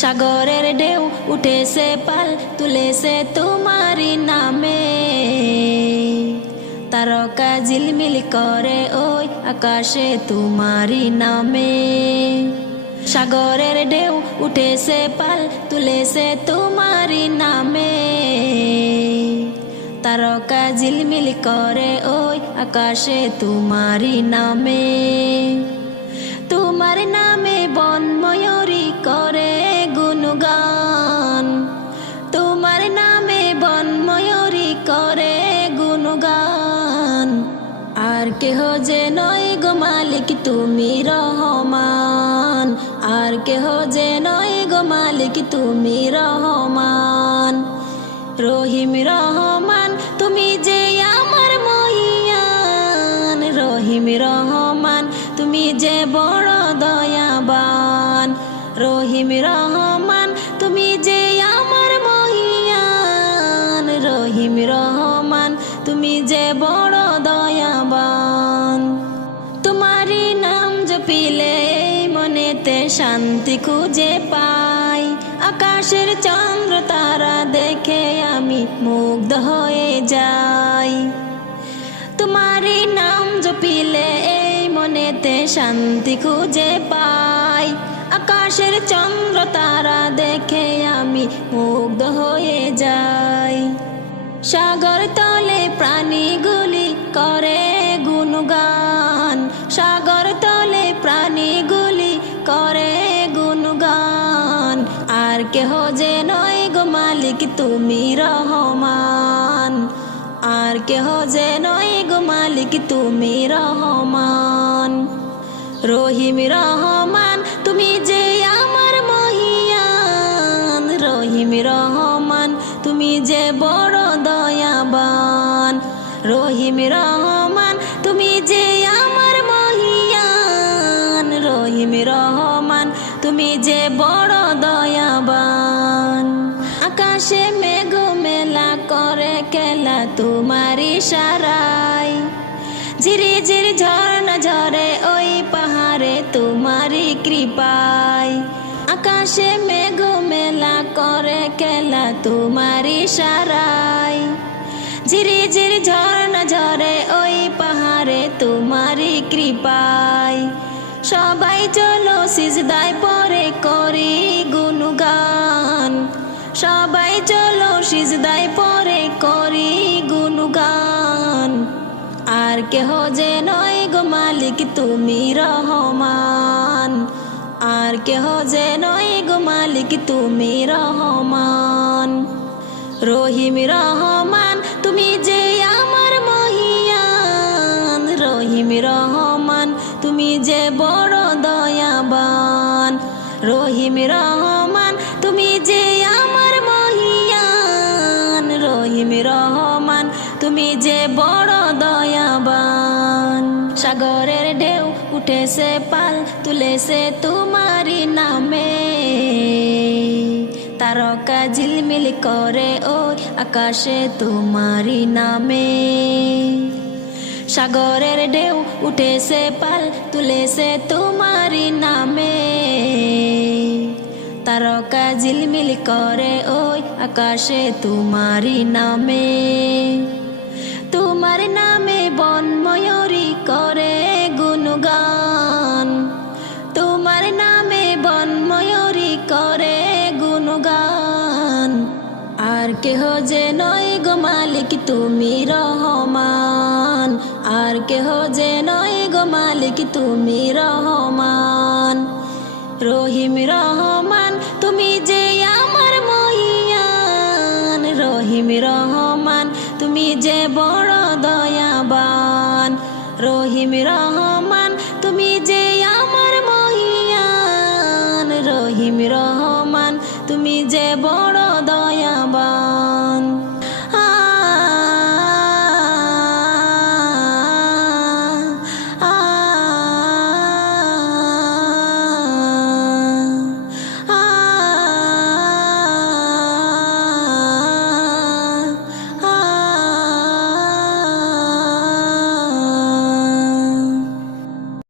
সাগরের ঢেউ উঠেছে পাল, তুলেছে তোমারই নামে। তারকা ঝিলমিল করে ওই আকাশে তোমারই নামে। সাগরের ঢেউ উঠেছে পাল, তুলেছে তোমারই নামে। তারকা ঝিলমিল করে ওই আকাশে তোমারই নামে। তোমার নামে আর কেহ যে নয় গো মালিক, তুমি রহমান। আর কেহ যে নয় গো মালিক, তুমি রহমান। রহিম রহমান, তুমি যে আমার মহিয়ান। রহিম রহমান, তুমি যে বড় দয়াবান। রহিম রহমান, তুমি যে আমার মহিয়ান। রহিম রহমান তুমি যে বড় দয়াবান, তোমারই নাম জপিলে মনেতে শান্তি খুঁজে পাই। আকাশের চন্দ্র তারা দেখে আমি মুগ্ধ হয়ে যাই। তোমারই নাম জপিলে এই মনেতে শান্তি খুঁজে পাই। আকাশের চন্দ্র তারা দেখে আমি মুগ্ধ হয়ে যাই। সাগর কেহ যে নয় গো মালিক, তুমি রহমান। আর কেহ যে নয় গো মালিক, তুমি রহমান। রহিম রহমান, তুমি যে আমার মহিয়ান। রহিম রহমান, তুমি যে বড় দয়াবান। রহিম রহমান, তুমি যে আমার মহিয়ান। রহিম রহমান, তুমি যে বড় তোমারি সারাই। ঝিরি ঝিরি ঝর্ণা ঝরে ওই পাহাড়ে তোমারি কৃপায়। আকাশে মেঘ মেলা করে খেলা তোমারি সারাই। ঝিরি ঝিরি ঝর্ণা ঝরে ওই পাহাড়ে তোমারি কৃপায়। সবাই চলো সিজদায় পরে করি গুণগান। সবাই চলো সিজদায় পরে কেহ যে নয় গো মালিক, তুমি রহমান। আর কেহ যে নয় গো মালিক, তুমি রহমান। রহিম রহমান, তুমি যে আমার মহিয়ান। রহিম রহমান, তুমি যে বড় দয়াবান। রহিম রহমান, তুমি যে আমার মহিয়ান। রহিম রহমান, তুমি যে বড় দয়াবান সাগরের ঢেউ উঠেছে পাল, তুলেছে তোমারি নামে। তারকা ঝিলমিল করে ওই আকাশে তোমারি নামে। সাগরের ঢেউ উঠেছে পাল, তুলেছে তোমারি নামে। তারকা ঝিলমিল করে ওই আকাশে তোমারি নামে। গুণগান আর কেহ যে নয় গো মালিক, তুমি রহমান। আর কেহ যে নয় গো মালিক, তুমি রহমান। রহিম রহমান, তুমি যে আমার মহিয়ান। রহিম রহমান, তুমি যে বড় দয়াবান। রহিম রহমান, তুমি যে আমার মহিয়ান। রহিম রহমান তুমি যে বড় দয়াবান।